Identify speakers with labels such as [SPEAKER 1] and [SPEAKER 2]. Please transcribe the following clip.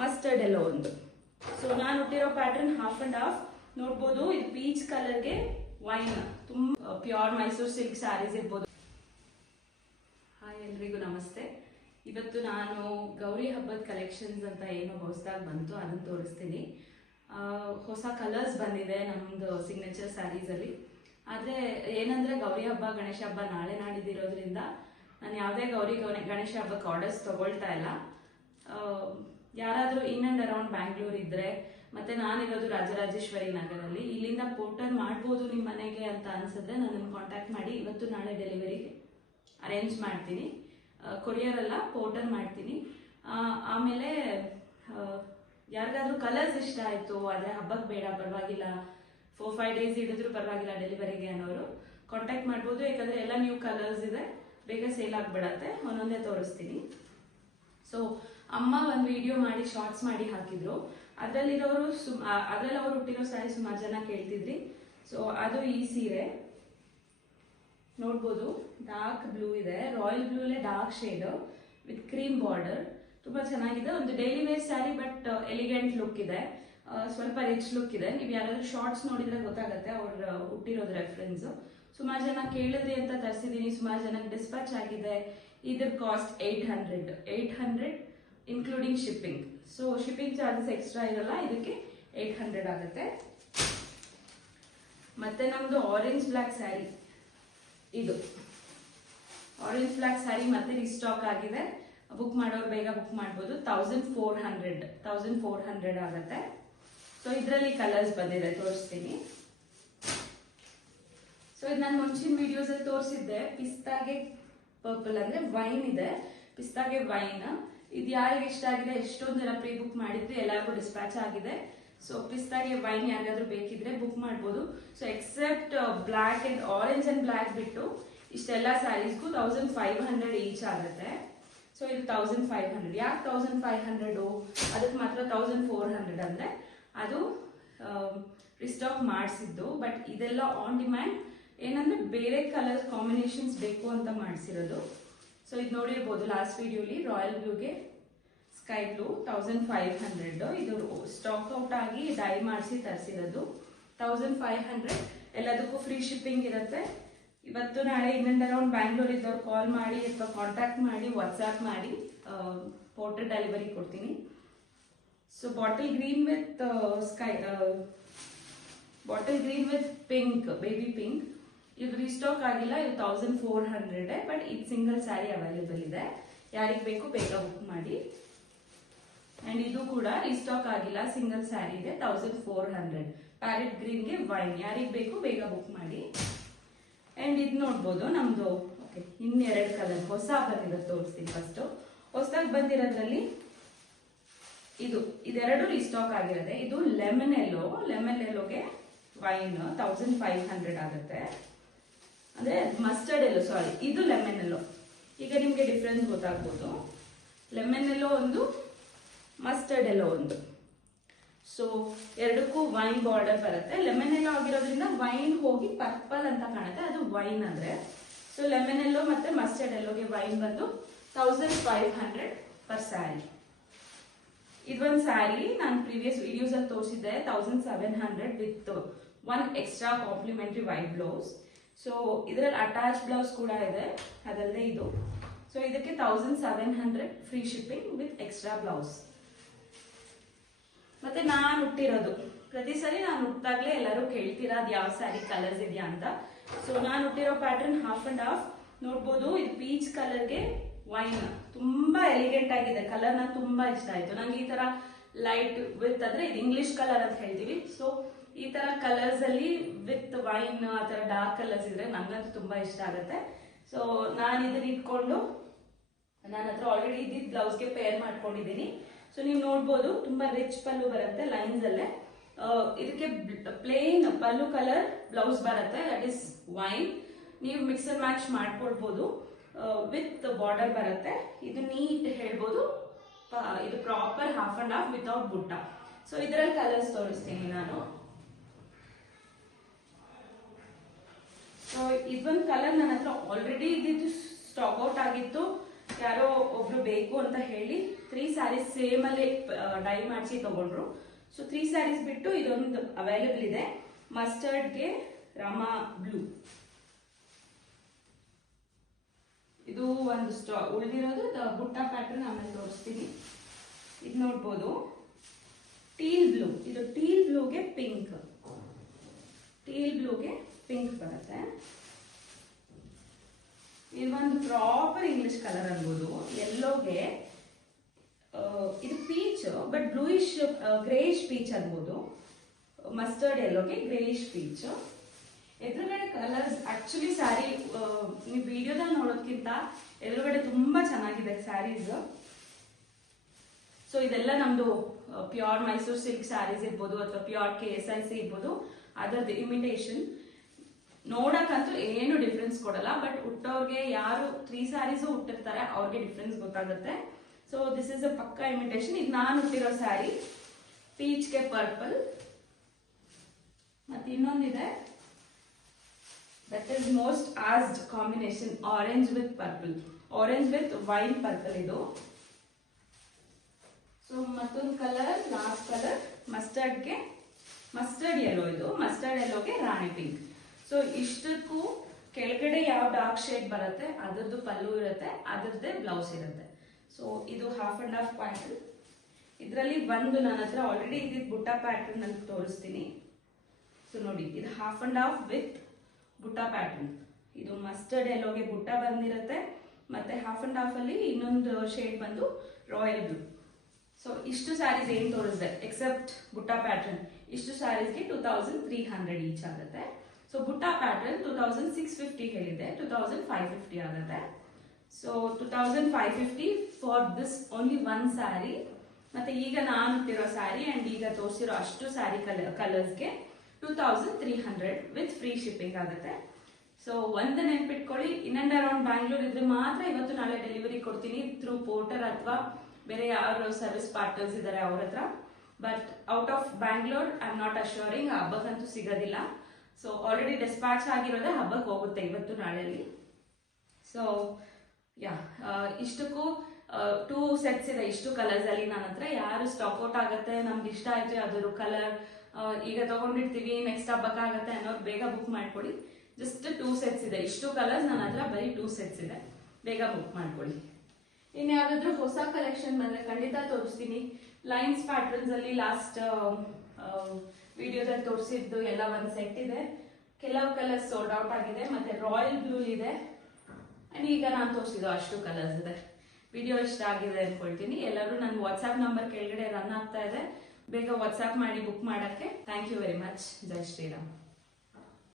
[SPEAKER 1] Mustard ಎಲ್ಲೋ ಒಂದು so ನಾನು ಹುಟ್ಟಿರೋ ಪ್ಯಾಟರ್ನ್ ಹಾಫ್ ಅಂಡ್ ಹಾಫ್ ನೋಡ್ಬೋದು, ಇದು ಪೀಚ್ ಕಲರ್ಗೆ ವೈನ್ ತುಂಬ ಪ್ಯೂರ್ ಮೈಸೂರು ಸಿಲ್ಕ್ ಸ್ಯಾರೀಸ್ ಇರ್ಬೋದು. ಹಾಯ್ ಎಲ್ರಿಗೂ, ನಮಸ್ತೆ. ಇವತ್ತು ನಾನು ಗೌರಿ ಹಬ್ಬದ ಕಲೆಕ್ಷನ್ಸ್ ಅಂತ ಏನು ಹೊಸದಾಗಿ ಬಂತು ಅದನ್ನು ತೋರಿಸ್ತೀನಿ. ಹೊಸ ಕಲರ್ಸ್ ಬಂದಿದೆ ನಮ್ಮದು ಸಿಗ್ನೇಚರ್ ಸ್ಯಾರೀಸಲ್ಲಿ ಆದರೆ ಏನಂದರೆ ಗೌರಿ ಹಬ್ಬ, ಗಣೇಶ ಹಬ್ಬ ನಾಳೆ ನಾಡಿದ್ದಿರೋದ್ರಿಂದ ನಾನು ಯಾವುದೇ ಗೌರಿ ಗೌರಿ ಗಣೇಶ ಹಬ್ಬಕ್ಕೆ ಆರ್ಡರ್ಸ್ ತಗೊಳ್ತಾ ಇಲ್ಲ. ಯಾರಾದರೂ ಇನ್ ಅಂಡ್ ಅರೌಂಡ್ ಬ್ಯಾಂಗ್ಳೂರ್ ಇದ್ದರೆ ಮತ್ತೆ ನಾನಿರೋದು ರಾಜರಾಜೇಶ್ವರಿ ನಗರಲ್ಲಿ, ಇಲ್ಲಿಂದ ಪೋರ್ಟಲ್ ಮಾಡ್ಬೋದು ನಿಮ್ಮ ಮನೆಗೆ ಅಂತ ಅನ್ಸಿದ್ರೆ ನನ್ನನ್ನು ಕಾಂಟ್ಯಾಕ್ಟ್ ಮಾಡಿ, ಇವತ್ತು ನಾಳೆ ಡೆಲಿವರಿ ಅರೇಂಜ್ ಮಾಡ್ತೀನಿ. ಕೊರಿಯರ್ ಅಲ್ಲ ಪೋರ್ಟಲ್ ಮಾಡ್ತೀನಿ. ಆಮೇಲೆ ಯಾರಿಗಾದ್ರೂ ಕಲರ್ಸ್ ಇಷ್ಟ ಆಯಿತು, ಆದರೆ ಹಬ್ಬಕ್ಕೆ ಬೇಡ, ಪರವಾಗಿಲ್ಲ ಫೋರ್ ಫೈವ್ ಡೇಸ್ ಹಿಡಿದ್ರು ಪರವಾಗಿಲ್ಲ ಡೆಲಿವರಿಗೆ ಅನ್ನೋರು ಕಾಂಟ್ಯಾಕ್ಟ್ ಮಾಡ್ಬೋದು. ಯಾಕಂದರೆ ಎಲ್ಲ ನ್ಯೂ ಕಲರ್ಸ್ ಇದೆ, ಬೇಗ ಸೇಲ್ ಆಗಿಬಿಡತ್ತೆ, ಒಂದೊಂದೇ ತೋರಿಸ್ತೀನಿ. ಸೊ ಅಮ್ಮ ಒಂದು ವಿಡಿಯೋ ಮಾಡಿ ಶಾರ್ಟ್ಸ್ ಮಾಡಿ ಹಾಕಿದ್ರು. ಅದರಲ್ಲಿರೋರು ಸುಮ್ ಅದರಲ್ಲಿ ಅವ್ರು ಹುಟ್ಟಿರೋ ಸ್ಯಾರಿ ಸುಮಾರು ಜನ ಕೇಳ್ತಿದ್ರಿ. ಸೊ ಅದು ಈ ಸೀರೆ. ನೋಡ್ಬೋದು ಡಾರ್ಕ್ ಬ್ಲೂ ಇದೆ. Royal ಬ್ಲೂಲೆ dark shade with cream border ತುಂಬಾ ಚೆನ್ನಾಗಿದೆ. ಒಂದು daily wear sari but elegant look ಇದೆ. ಸ್ವಲ್ಪ ರಿಚ್ ಲುಕ್ ಇದೆ. ನೀವು ಯಾರಾದ್ರೂ ಶಾರ್ಟ್ಸ್ ನೋಡಿದ್ರೆ ಗೊತ್ತಾಗುತ್ತೆ ಅವ್ರ ಹುಟ್ಟಿರೋದು ರೆಫರೆನ್ಸ್ ಸುಮಾರು ಜನ ಕೇಳಿದ್ರಿ ಅಂತ ತರಿಸಿದೀನಿ. ಸುಮಾರು ಜನಕ್ಕೆ ಡಿಸ್ಪ್ಯಾಚ್ ಆಗಿದೆ. ಇದ್ರ cost eight hundred eight hundred including shipping so shipping charges extra ಇರಲ್ಲ, ಇದಕ್ಕೆ ಏಟ್ ಹಂಡ್ರೆಡ್ ಆಗುತ್ತೆ. ಮತ್ತೆ ನಮ್ದು ಆರೆಂಜ್ ಬ್ಲ್ಯಾಕ್ ಸ್ಯಾರಿ ಇದು. ಆರೆಂಜ್ ಬ್ಲ್ಯಾಕ್ ಸ್ಯಾರಿ ಮತ್ತೆ ರಿಸ್ಟಾಕ್ ಆಗಿದೆ. ಬುಕ್ ಮಾಡೋರು ಬೇಗ ಬುಕ್ ಮಾಡ್ಬೋದು. Thousand four hundred thousand four hundred ಆಗುತ್ತೆ. ಸೊ ಇದರಲ್ಲಿ ಕಲರ್ಸ್ ಬಂದಿದೆ, ತೋರಿಸ್ತೀನಿ. ಸೊ ಇದು ನಾನು ಮುಂಚಿನ ವಿಡಿಯೋಸಲ್ಲಿ ತೋರಿಸಿದ್ದೆ. ಪಿಸ್ತಾಗೆ ಪರ್ಪಲ್ ಅಂದರೆ ವೈನ್ ಇದೆ. ಪಿಸ್ತಾಗೆ ವೈನ್ ಇದು ಯಾರಿಗೆ ಇಷ್ಟ ಆಗಿದೆ, ಎಷ್ಟೊಂದು ಜನ ಪ್ರೀ ಬುಕ್ ಮಾಡಿದ್ರಿ ಎಲ್ಲರಿಗೂ ಡಿಸ್ಪ್ಯಾಚ್ ಆಗಿದೆ. ಸೊ ಪಿಸ್ತಾಗೆ ವೈನ್ ಯಾರಿಗಾದ್ರೂ ಬೇಕಿದ್ರೆ ಬುಕ್ ಮಾಡ್ಬೋದು. So except black and orange and black ಬಿಟ್ಟು, ಇಷ್ಟೆಲ್ಲ ಸ್ಯಾರೀಸ್ಗೂ ತೌಸಂಡ್ ಫೈವ್ ಹಂಡ್ರೆಡ್ ಈಚ್ ಆಗುತ್ತೆ. ಸೊ ಇದು ತೌಸಂಡ್ ಫೈವ್ ಹಂಡ್ರೆಡ್ ಯಾಕೆ ತೌಸಂಡ್ ಫೈವ್ ಹಂಡ್ರೆಡು ಅದಕ್ಕೆ ಮಾತ್ರ ತೌಸಂಡ್ ಫೋರ್ ಹಂಡ್ರೆಡ್ ಅಂದರೆ, ಅದು ರಿಸ್ಟಾಕ್ ಮಾಡಿಸಿದ್ದು. ಬಟ್ ಇದೆಲ್ಲ ಆನ್ ಡಿಮ್ಯಾಂಡ್ ಏನಂದ್ರೆ ಬೇರೆ ಕಲರ್ ಕಾಂಬಿನೇಷನ್ಸ್ ಬೇಕು ಅಂತ ಮಾಡಿಸಿರೋದು. ಸೊ ಇದು ನೋಡಿರ್ಬೋದು ಲಾಸ್ಟ್ ವಿಡಿಯೋಲಿ royal ಬ್ಲೂಗೆ sky blue thousand five hundred ಇದು ಸ್ಟಾಕ್ ಔಟ್ ಆಗಿ ಡೈ ಮಾಡಿಸಿ ತರಿಸಿರೋದು. ತೌಸಂಡ್ ಫೈವ್ ಹಂಡ್ರೆಡ್ ಎಲ್ಲದಕ್ಕೂ ಫ್ರೀ ಶಿಪ್ಪಿಂಗ್ ಇರುತ್ತೆ. ಇವತ್ತು ನಾಳೆ ಇನ್ ಅಂಡ್ ಅರೌಂಡ್ ಬ್ಯಾಂಗ್ಳೂರ್ ಇದ್ದವ್ರು ಕಾಲ್ ಮಾಡಿ ಅಥವಾ ಕಾಂಟ್ಯಾಕ್ಟ್ ಮಾಡಿ ವಾಟ್ಸ್ಆ್ಯಪ್ ಮಾಡಿ ಪೋರ್ಟರ್ ಡೆಲಿವರಿ ಕೊಡ್ತೀನಿ. So bottle green with sky bottle green with pink baby pink ಇದು ರೀಸ್ಟಾಕ್ ಆಗಿಲ್ಲ, ಇದು ತೌಸಂಡ್ ಫೋರ್ ಹಂಡ್ರೆಡ್ ಬಟ್ ಇದು ಸಿಂಗಲ್ ಸ್ಯಾರಿ ಅವೈಲೇಬಲ್ ಇದೆ. ಯಾರಿಗೆ ಬೇಕು ಬೇಗ ಬುಕ್ ಮಾಡಿ. ಅಂಡ್ ಇದು ಕೂಡ ರೀಸ್ಟಾಕ್ ಆಗಿಲ್ಲ ಸಿಂಗಲ್ ಸ್ಯಾರಿ ಇದೆ ತೌಸಂಡ್ ಫೋರ್ ಹಂಡ್ರೆಡ್ ಪ್ಯಾರೆಟ್ ಗ್ರೀನ್ಗೆ ವೈನ್ ಯಾರಿಗೆ ಬೇಕು ಬೇಗ ಬುಕ್ ಮಾಡಿ. ಅಂಡ್ ಇದು ನೋಡ್ಬೋದು ನಮ್ದು ಓಕೆ ಇನ್ನೆರಡು ಕಲರ್ ಹೊಸ ಬಂದಿರೋದು ತೋರಿಸ್ತೀನಿ ಫಸ್ಟ್ ಹೊಸದಾಗಿ ಬಂದಿರೋದ್ರಲ್ಲಿ ಇದು, ಇದೆರಡು ರೀಸ್ಟಾಕ್ ಆಗಿರೋದೆ. ಇದು ಲೆಮನ್ ಎಲ್ಲೋ ಲೆಮನ್ ಎಲ್ಲೋಗೆ ವೈನ್ ತೌಸಂಡ್ ಫೈವ್ ಹಂಡ್ರೆಡ್ ಆಗುತ್ತೆ. ಅಂದ್ರೆ ಮಸ್ಟರ್ಡ್ ಎಲ್ಲೋ ಸಾರಿ ಇದು ಲೆಮನ್ ಎಲ್ಲೋ ಈಗ ನಿಮಗೆ ಡಿಫ್ರೆನ್ಸ್ ಗೊತ್ತಾಗ್ಬೋದು. ಲೆಮನ್ ಎಲ್ಲೋ ಒಂದು ಮಸ್ಟರ್ಡ್ ಎಲ್ಲೋ ಒಂದು. ಸೊ ಎರಡಕ್ಕೂ ವೈನ್ ಬಾರ್ಡರ್ ಬರುತ್ತೆ. ಲೆಮನ್ ಎಲ್ಲೋ ಆಗಿರೋದ್ರಿಂದ ವೈನ್ ಹೋಗಿ ಪರ್ಪಲ್ ಅಂತ ಕಾಣುತ್ತೆ. ಅದು ವೈನ್ ಅಂದ್ರೆ. ಸೊ ಲೆಮನ್ ಎಲ್ಲೋ ಮತ್ತೆ ಮಸ್ಟರ್ಡ್ ಎಲ್ಲೋಗೆ ವೈನ್ ಬಂದು thousand five hundred per sari ಇದೊಂದು ಸ್ಯಾರಿ ನಾನು ಪ್ರೀವಿಯಸ್ ವಿಡಿಯೋಸ್ ಅಲ್ಲಿ ತೋರಿಸಿದ್ದೆ thousand seven hundred with one extra complimentary white blouse so ಇದರಲ್ಲಿ ಅಟ್ಯಾಚ್ ಬ್ಲೌಸ್ ಕೂಡ ಇದೆ. ಅದಲ್ಲದೆ ಇದು. ಸೊ ಇದಕ್ಕೆ thousand seven hundred free shipping with extra blouse ಮತ್ತೆ ನಾನು ಹುಟ್ಟಿರೋದು ಪ್ರತಿ ಸರಿ ನಾನು ಹುಟ್ಟಾಗ್ಲೇ ಎಲ್ಲರೂ ಕೇಳ್ತೀರಾ, ಅದು ಯಾವ ಸ್ಯಾರಿ ಕಲರ್ಸ್ ಇದೆಯಾ ಅಂತ. ಸೊ ನಾನು ಹುಟ್ಟಿರೋ ಪ್ಯಾಟರ್ನ್ ಹಾಫ್ ಅಂಡ್ ಹಾಫ್ ನೋಡ್ಬೋದು, ಇದು ಪೀಚ್ ಕಲರ್ಗೆ ವೈನ್ ತುಂಬಾ ಎಲಿಗೆಂಟ್ ಆಗಿದೆ. ಕಲರ್ನ ತುಂಬಾ ಇಷ್ಟ ಆಯ್ತು. ನಂಗೆ ಈ ತರ ಲೈಟ್ ವಿತ್ ಅಂದ್ರೆ ಇದು ಇಂಗ್ಲಿಷ್ ಕಲರ್ ಅಂತ ಹೇಳ್ತೀವಿ. ಸೊ ಈ ತರ ಕಲರ್ಸ್ ಅಲ್ಲಿ ವಿತ್ ವೈನ್ ಆ ತರ ಡಾರ್ಕ್ ಕಲರ್ಸ್ ಇದ್ರೆ ನಂಗಂತೂ ತುಂಬಾ ಇಷ್ಟ ಆಗುತ್ತೆ. ಸೊ ನಾನು ಇದನ್ನ ಇಟ್ಕೊಂಡು ನನ್ನ ಹತ್ರ ಆಲ್ರೆಡಿ ಇದ್ದಿದ್ದ ಬ್ಲೌಸ್ಗೆ ಪೇರ್ ಮಾಡ್ಕೊಂಡಿದ್ದೀನಿ ಸೊ ನೀವು ನೋಡ್ಬೋದು, ತುಂಬಾ ರಿಚ್ ಪಲ್ಲು ಬರುತ್ತೆ ಲೈನ್ಸ್ ಅಲ್ಲೇ. ಇದಕ್ಕೆ ಪ್ಲೇನ್ ಪಲ್ಲು ಕಲರ್ ಬ್ಲೌಸ್ ಬರುತ್ತೆ ದಟ್ ಇಸ್ ವೈನ್ ನೀವು ಮಿಕ್ಸರ್ ಮ್ಯಾಚ್ ಮಾಡ್ಕೊಳ್ಬೋದು. ವಿತ್ ಬಾರ್ಡರ್ ಬರುತ್ತೆ. ಇದು ನೀಟ್ ಹೇಳ್ಬೋದು. ಇದು proper half and half without ಬುಟ್ಟ. ಸೊ ಇದರಲ್ಲಿ ಕಲರ್ಸ್ ತೋರಿಸ್ತೀನಿ ನಾನು. ಸೊ ಇದೊಂದು ಕಲರ್ ನನ್ನ ಹತ್ರ ಆಲ್ರೆಡಿ ಇದ್ದಿದ್ದು ಸ್ಟಾಕ್ ಔಟ್ ಆಗಿತ್ತು. ಯಾರೋ ಒಬ್ರು ಬೇಕು ಅಂತ ಹೇಳಿ ತ್ರೀ ಸ್ಯಾರೀಸ್ ಸೇಮ್ ಅಲ್ಲಿ ಡೈ ಮಾಡಿಸಿ ತಗೊಂಡ್ರು. ಸೊ ತ್ರೀ ಸ್ಯಾರೀಸ್ ಬಿಟ್ಟು ಇದೊಂದು ಅವೈಲೇಬಲ್ ಇದೆ. ಮಸ್ಟರ್ಡ್ಗೆ ರಮಾ ಬ್ಲೂ ಇದು ಒಂದು ಸ್ಟಾ ಉಳಿದಿರೋದು ಬುಟ್ಟ ಪ್ಯಾಟರ್ನ್ ಆಮೇಲೆ ತೋರಿಸ್ತೀನಿ. ಇದು ನೋಡ್ಬೋದು. ಟೀಲ್ ಬ್ಲೂ ಇದು ಟೀಲ್ ಬ್ಲೂಗೆ ಪಿಂಕ್ ಟೀಲ್ ಬ್ಲೂಗೆ ಪಿಂಕ್ ಬರುತ್ತೆ. ಇದು ಒಂದು ಪ್ರಾಪರ್ ಇಂಗ್ಲಿಷ್ ಕಲರ್ ಅನ್ಬೋದು. ಎಲ್ಲೋಗೆ ಇದು peach but bluish greyish peach ಅನ್ಬೋದು. ಮಸ್ಟರ್ಡ್ ಎಲ್ಲೋಗೆ ಗ್ರೇಯಿಶ್ ಪೀಚ್ ಎದುರುಗಡೆ ಕಲರ್ಸ್ ಆಕ್ಚುಲಿ ಸ್ಯಾರಿ ನೀವು ವಿಡಿಯೋದಲ್ಲಿ ನೋಡೋದ್ಕಿಂತ ಎದುರುಗಡೆ ತುಂಬಾ ಚೆನ್ನಾಗಿದೆ ಸ್ಯಾರೀಸ್ ಸೊ ಇದೆಲ್ಲ ನಮ್ದು ಪ್ಯೂರ್ ಮೈಸೂರು ಸಿಲ್ಕ್ ಸ್ಯಾರೀಸ್ ಇರ್ಬೋದು ಅಥವಾ pure K S I C ಇರ್ಬೋದು. ಅದರದ್ದು ಇಮಿಟೇಷನ್ ನೋಡಕ್ಕಂತೂ ಏನು ಡಿಫ್ರೆನ್ಸ್ ಕೊಡಲ್ಲ ಬಟ್ ಹುಟ್ಟೋರ್ಗೆ ಯಾರು ತ್ರೀ ಸ್ಯಾರೀಸು ಹುಟ್ಟಿರ್ತಾರೆ, ಅವ್ರಿಗೆ ಡಿಫ್ರೆನ್ಸ್ ಗೊತ್ತಾಗುತ್ತೆ. ಸೊ ದಿಸ್ ಇಸ್ ಅ ಪಕ್ಕ ಇಮಿಟೇಷನ್ ಇದು ನಾನು ಹುಟ್ಟಿರೋ ಸ್ಯಾರಿ ಪೀಚ್ಗೆ ಪರ್ಪಲ್ ಮತ್ತೆ ಇನ್ನೊಂದಿದೆ that is most asked combination orange with purple orange with wine purple ಇದು. ಸೊ ಮತ್ತೊಂದು ಕಲರ್ ಲಾಸ್ಟ್ ಕಲರ್ ಮಸ್ಟರ್ಡ್ಗೆ ಮಸ್ಟರ್ಡ್ ಯೆಲ್ಲೋ ಇದು. ಮಸ್ಟರ್ಡ್ ಯೆಲ್ಲೋಗೆ ರಾಣಿ ಪಿಂಕ್ ಸೊ ಇಷ್ಟಕ್ಕೂ ಕೆಳಗಡೆ ಯಾವ ಡಾರ್ಕ್ ಶೇಡ್ ಬರುತ್ತೆ, ಅದರದ್ದು ಪಲ್ಲು ಇರುತ್ತೆ, ಅದರದ್ದೇ ಬ್ಲೌಸ್ ಇರುತ್ತೆ. ಸೊ ಇದು ಹಾಫ್ ಅಂಡ್ ಹಾಫ್ ಪ್ಯಾಟರ್ನ್ ಇದರಲ್ಲಿ ಒಂದು ನನ್ನ ಹತ್ರ ಆಲ್ರೆಡಿ ಇದ್ದಿದ್ದು ಬುಟ್ಟ ಪ್ಯಾಟರ್ನ್ ನನಗೆ ತೋರಿಸ್ತೀನಿ. ಸೊ ನೋಡಿ, ಇದು ಹಾಫ್ ಅಂಡ್ ಹಾಫ್ ವಿತ್ ಬುಟ್ಟ ಪ್ಯಾಟರ್ನ್ ಇದು ಮಸ್ಟರ್ಡ್ ಎಲ್ಲೋಗೆ ಬುಟ್ಟ ಬಂದಿರುತ್ತೆ, ಮತ್ತೆ ಹಾಫ್ ಅಂಡ್ ಹಾಫ್ ಅಲ್ಲಿ ಇನ್ನೊಂದು ಶೇಡ್ ಬಂದು ರಾಯಲ್ ಬ್ಲೂ ಸೊ ಇಷ್ಟು ಸ್ಯಾರೀಸ್ ಏನ್ ತೋರಿಸಿದೆ ಎಕ್ಸೆಪ್ಟ್ ಬುಟ್ಟ ಪ್ಯಾಟರ್ನ್ ಇಷ್ಟು ಸ್ಯಾರೀಸ್ಗೆ two thousand three hundred each ಆಗುತ್ತೆ. ಸೊ ಬುಟ್ಟ pattern two thousand six fifty ಹೇಳಿದೆ ಟೂ ತೌಸಂಡ್ ಫೈವ್ ಫಿಫ್ಟಿ ಆಗುತ್ತೆ. So two thousand five fifty for this only one sari ಮತ್ತೆ ಈಗ ನಾನು ಇಟ್ಟಿರೋ ಸ್ಯಾರಿ ಅಂಡ್ ಈಗ ತೋರಿಸಿರೋ ಅಷ್ಟು sari colour ಕಲರ್ಸ್ಗೆ two thousand three hundred with free shipping ಆಗುತ್ತೆ. ಸೊ ಒಂದು ನೆನ್ಪಿಟ್ಕೊಳ್ಳಿ ಇನ್ ಅಂಡ್ ಅರೌಂಡ್ ಬ್ಯಾಂಗ್ಳೂರ್ ಇದ್ರೆ ಮಾತ್ರ ಇವತ್ತು ನಾಳೆ ಡೆಲಿವರಿ ಕೊಡ್ತೀನಿ ಥ್ರೂ ಪೋರ್ಟರ್ ಅಥವಾ ಬೇರೆ ಯಾರು ಸರ್ವಿಸ್ ಪಾರ್ಟ್ನರ್ಸ್ ಇದ್ದಾರೆ ಅವ್ರ ಹತ್ರ. But out of Bangalore I am not assuring ಹಬ್ಬಕ್ಕಂತೂ ಸಿಗೋದಿಲ್ಲ. ಸೊ ಆಲ್ರೆಡಿ ಡಿಸ್ಪ್ಯಾಚ್ ಆಗಿರೋದೇ ಹಬ್ಬಕ್ಕೆ ಹೋಗುತ್ತೆ ಇವತ್ತು ನಾಳೆಯಲ್ಲಿ. ಸೊ ಯಾ ಇಷ್ಟಕ್ಕೂ ಟೂ ಸೆಟ್ಸ್ ಇದೆ, ಇಷ್ಟು ಕಲರ್ಸ್ ಅಲ್ಲಿ ನನ್ನ ಹತ್ರ. ಯಾರು ಸ್ಟಾಕ್ ಔಟ್ ಆಗುತ್ತೆ, ನಮ್ಗೆ ಇಷ್ಟ ಆಯ್ತು ಯಾವ್ದಾದ್ರು ಕಲರ್ ಈಗ ತಗೊಂಡಿರ್ತೀವಿ ನೆಕ್ಸ್ಟ್ ಹಬ್ಬಕ್ಕಾಗತ್ತೆ ಅನ್ನೋರು ಬೇಗ ಬುಕ್ ಮಾಡ್ಕೊಡಿ. ಜಸ್ಟ್ ಟೂ ಸೆಟ್ಸ್ ಇದೆ. ಇಷ್ಟು ಕಲರ್ಸ್ ನನ್ನ ಹತ್ರ ಬರೀ ಟೂ ಸೆಟ್ಸ್ ಇದೆ. ಬೇಗ ಬುಕ್ ಮಾಡ್ಕೊಳ್ಳಿ ಇನ್ನು ಯಾವ್ದಾದ್ರು ಹೊಸ ಕಲೆಕ್ಷನ್ ಬಂದ್ರೆ ಖಂಡಿತ ತೋರಿಸ್ತೀನಿ. ಲೈನ್ಸ್ ಪ್ಯಾಟರ್ನ್ಸ್ ಅಲ್ಲಿ ಲಾಸ್ಟ್ ವಿಡಿಯೋದಲ್ಲಿ ತೋರಿಸಿದ್ದು ಎಲ್ಲ ಒಂದು ಸೆಟ್ ಇದೆ. ಕೆಲವು ಕಲರ್ಸ್ ಸೋಲ್ಡ್ ಔಟ್ ಆಗಿದೆ, ಮತ್ತೆ ರಾಯಲ್ ಬ್ಲೂ ಇದೆ. ಅಂಡ್ ಈಗ ನಾನು ತೋರಿಸಿದ್ದು ಅಷ್ಟು ಕಲರ್ಸ್ ಇದೆ. ವಿಡಿಯೋ ಇಷ್ಟ ಆಗಿದೆ ಅನ್ಕೊಳ್ತೀನಿ. ಎಲ್ಲರೂ ನನ್ನ ವಾಟ್ಸ್ಆಪ್ ನಂಬರ್ ಕೆಳಗಡೆ ರನ್ ಆಗ್ತಾ ಇದೆ. ಬೇಗ ವಾಟ್ಸ್ಆಪ್ ಮಾಡಿ ಬುಕ್ ಮಾಡಕ್ಕೆ thank you very much Jai Shri Ram.